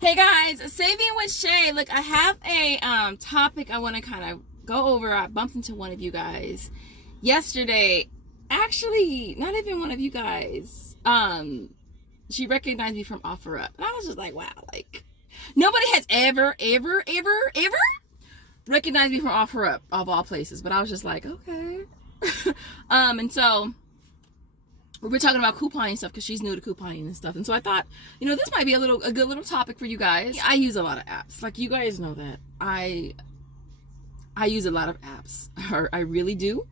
Hey guys, Saving with Shay. Look, I have a topic I want to kind of go over. I bumped into one of you guys yesterday. Actually, not even one of you guys. She recognized me from OfferUp, and I was just like, wow, like nobody has ever recognized me from OfferUp of all places. But I was just like, okay. And so we were talking about couponing stuff because she's new to couponing and stuff, and so I thought, this might be a good little topic for you guys. I use a lot of apps, like you guys know that I use a lot of apps, or I really do,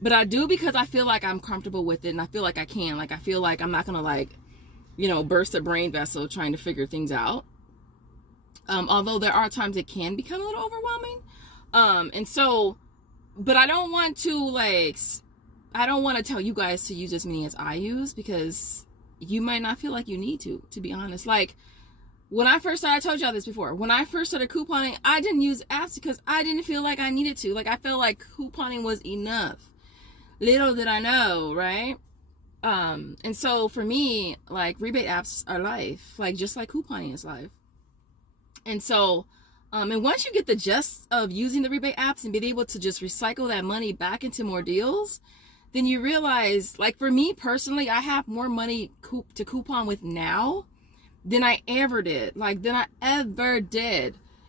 but I do because I feel like I'm comfortable with it, and I feel like I can, like I feel like I'm not gonna burst a brain vessel trying to figure things out. Although there are times it can become a little overwhelming, and so, but I don't want to tell you guys to use as many as I use, because you might not feel like you need to be honest. Like when I first started, I told y'all this before, when I first started couponing, I didn't use apps because I didn't feel like I needed to. Like I felt like couponing was enough. Little did I know, right? And so for me, like rebate apps are life, like just like couponing is life. And so, and once you get the gist of using the rebate apps and being able to just recycle that money back into more deals, then you realize, like for me personally, I have more money to coupon with now than I ever did.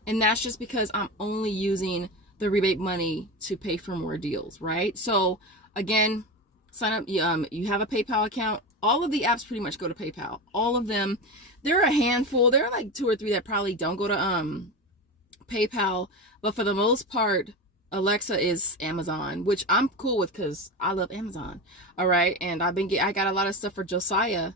And that's just because I'm only using the rebate money to pay for more deals, right? So again, sign up, you have a PayPal account. All of the apps pretty much go to PayPal. All of them. There are a handful. There are like 2 or 3 that probably don't go to PayPal, but for the most part, Alexa is Amazon, which I'm cool with because I love Amazon. All right, and I got a lot of stuff for Josiah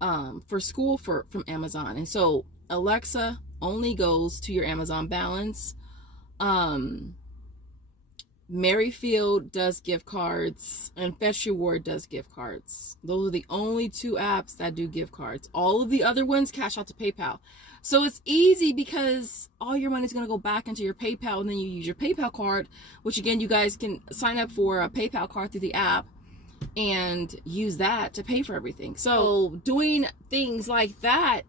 for school from Amazon, and so Alexa only goes to your Amazon balance. Merryfield does gift cards, and Fetch Reward does gift cards. Those are the only 2 apps that do gift cards. All of the other ones cash out to PayPal. So it's easy because all your money is going to go back into your PayPal, and then you use your PayPal card, which again, you guys can sign up for a PayPal card through the app and use that to pay for everything. So doing things like that,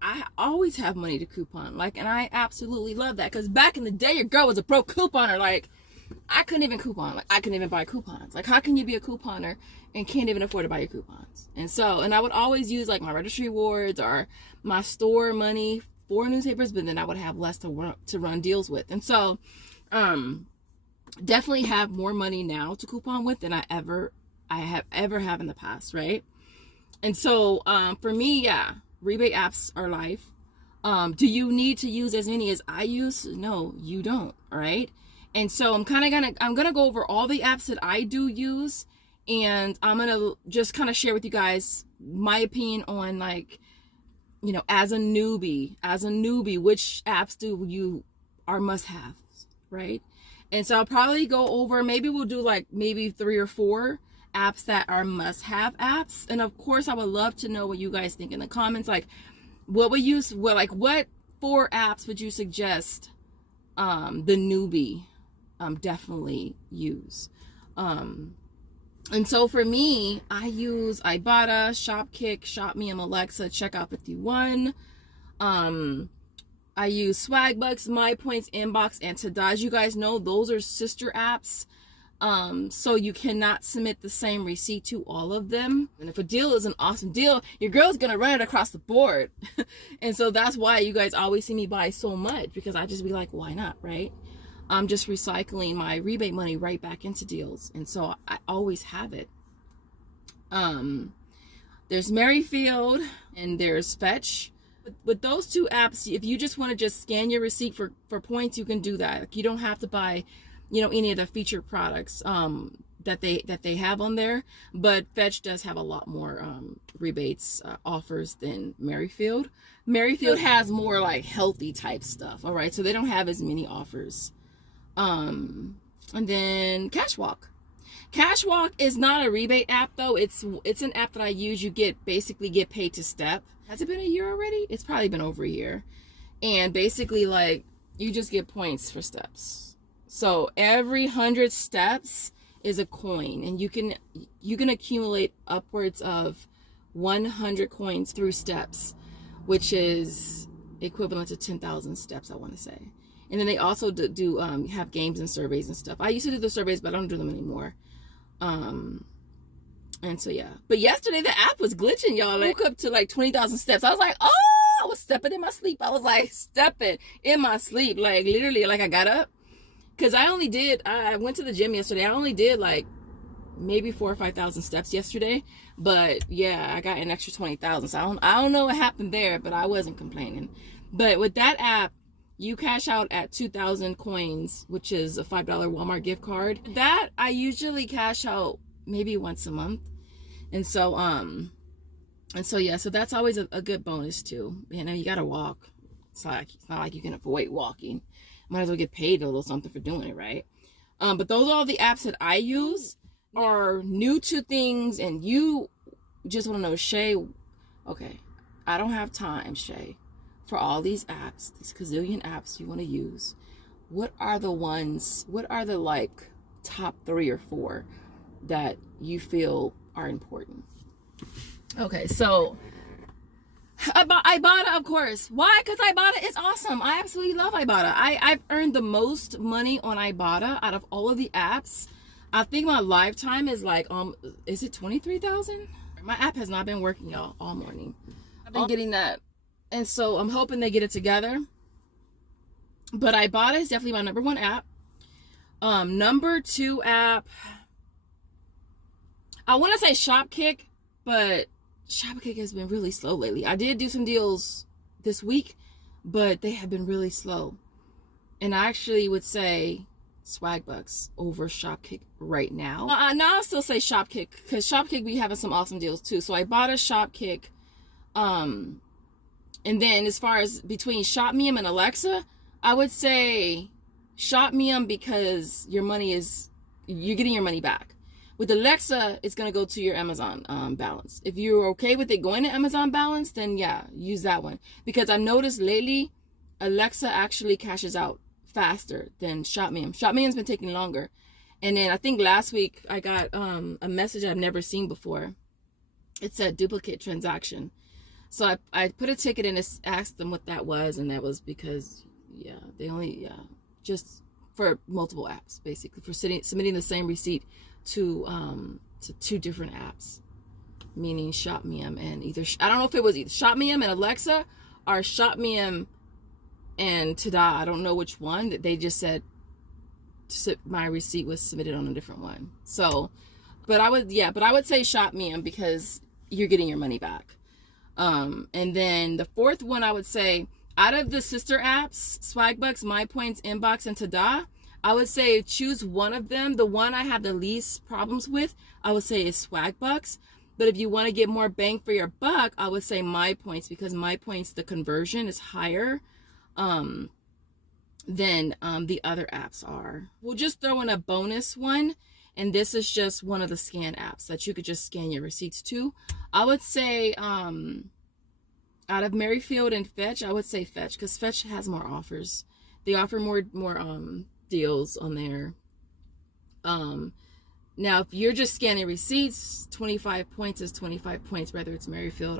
I always have money to coupon, and I absolutely love that, because back in the day, your girl was a pro couponer. Like I couldn't even coupon, like I couldn't even buy coupons. Like how can you be a couponer and can't even afford to buy your coupons? And I would always use like my registry rewards or my store money for newspapers, but then I would have less to run deals with. And so definitely have more money now to coupon with than I have in the past, right? And so for me, yeah, rebate apps are life. Do you need to use as many as I use? No, you don't. All right. And so I'm gonna go over all the apps that I do use, and I'm gonna just kind of share with you guys my opinion on, like, as a newbie, which apps are must-haves, right? And so I'll probably go over, maybe we'll do like maybe 3 or 4 apps that are must-have apps. And of course, I would love to know what you guys think in the comments. Like, what 4 apps would you suggest the newbie definitely use? And so for me, I use Ibotta, Shopkick, Shop Me, and Alexa, Checkout 51. I use Swagbucks, My Points, Inbox, and Tadaj. You guys know those are sister apps. So you cannot submit the same receipt to all of them. And if a deal is an awesome deal, your girl's gonna run it across the board. And so that's why you guys always see me buy so much, because I just be like, why not, right? I'm just recycling my rebate money right back into deals. And so I always have it. There's Merryfield and there's Fetch. With those 2 apps, if you just want to just scan your receipt for points, you can do that. Like, you don't have to buy any of the featured products that they have on there. But Fetch does have a lot more rebates offers than Merryfield. Merryfield has more like healthy type stuff. All right, so they don't have as many offers. And then Cashwalk is not a rebate app though. It's an app that I use. You basically get paid to step. Has it been a year already? It's probably been over a year. And basically, like, you just get points for steps. So every 100 steps is a coin, and you can accumulate upwards of 100 coins through steps, which is equivalent to 10,000 steps, I want to say. And then they also do have games and surveys and stuff. I used to do the surveys, but I don't do them anymore. And so, yeah. But yesterday, the app was glitching, y'all. I woke up to like 20,000 steps. I was like, oh, I was stepping in my sleep. I was like stepping in my sleep. Like literally, like I got up. Because I went to the gym yesterday. I only did like maybe 4,000 or 5,000 steps yesterday. But yeah, I got an extra 20,000. So I don't know what happened there, but I wasn't complaining. But with that app, you cash out at 2,000 coins, which is a $5 Walmart gift card. That I usually cash out maybe once a month. And so yeah, so that's always a good bonus too. You know, you gotta walk. It's not like you can avoid walking. Might as well get paid a little something for doing it, right? But those are all the apps that I use are new to things, and you just want to know, Shay, okay, I don't have time, Shay, for all these apps, these gazillion apps you want to use. What are the like top 3 or 4 that you feel are important? Okay, so Ibotta, of course. Why? Because Ibotta is awesome. I absolutely love Ibotta. I've earned the most money on Ibotta out of all of the apps. I think my lifetime is like, is it 23,000? My app has not been working, y'all, all morning. I've been getting that. And so I'm hoping they get it together. But Ibotta is definitely my number 1 app. Number 2 app, I want to say Shopkick, but Shopkick has been really slow lately. I did do some deals this week, but they have been really slow. And I actually would say Swagbucks over Shopkick right now. Now I'll still say Shopkick, because Shopkick be having some awesome deals too. So I bought a Shopkick. And then as far as between Shopmium and Alexa, I would say Shopmium, because you're getting your money back. With Alexa, it's going to go to your Amazon balance. If you're okay with it going to Amazon balance, then yeah, use that one. Because I've noticed lately, Alexa actually cashes out faster than Shopmium. Shopmium's been taking longer. And then I think last week I got a message I've never seen before. It said duplicate transaction. So I put a ticket in and asked them what that was. And that was because, just for multiple apps, basically, for submitting the same receipt to 2 different apps, meaning Shopmium and I don't know if it was either Shopmium and Alexa or Shopmium and Tada. I don't know which one. They just said my receipt was submitted on a different one. So, but I would say Shopmium, because you're getting your money back. And then the 4th one, I would say, out of the sister apps, Swagbucks, MyPoints, Inbox, and Tada, I would say choose one of them. The one I have the least problems with, I would say, is Swagbucks. But if you want to get more bang for your buck, I would say MyPoints, because MyPoints, the conversion is higher than the other apps are. We'll just throw in a bonus one, and this is just one of the scan apps that you could just scan your receipts to. I would say out of Merryfield and Fetch, I would say Fetch, because Fetch has more offers. They offer more deals on there. Now if you're just scanning receipts, 25 points is 25 points, whether it's Merryfield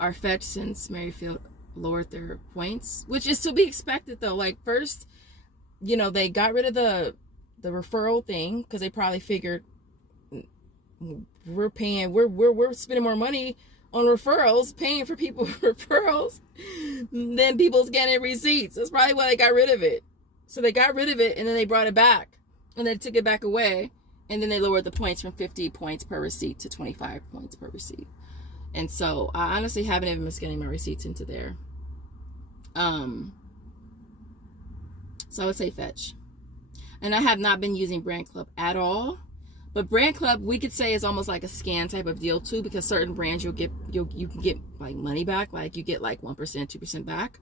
or Fetch, since Merryfield lowered their points, which is to be expected though. Like, first, they got rid of the referral thing, because they probably figured we're spending more money on referrals, paying for people referrals, than people scanning receipts. That's probably why they got rid of it. So they got rid of it, and then they brought it back, and they took it back away, and then they lowered the points from 50 points per receipt to 25 points per receipt. And so I honestly haven't even been scanning my receipts into there. So I would say Fetch. And I have not been using Brand Club at all. But Brand Club, we could say, is almost like a scan type of deal too, because certain brands you can get like money back, like you get like 1%, 2% back.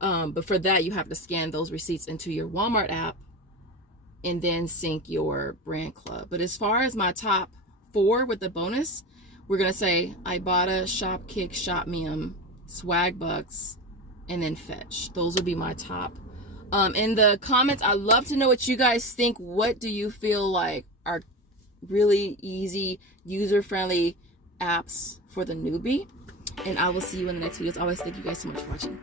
But for that, you have to scan those receipts into your Walmart app and then sync your Brand Club. But as far as my top 4 with the bonus, we're gonna say Ibotta, Shopkick, Shopmium, Swagbucks, and then Fetch. Those will be my top. In the comments, I'd love to know what you guys think. What do you feel like are really easy, user-friendly apps for the newbie? And I will see you in the next video. As always, thank you guys so much for watching.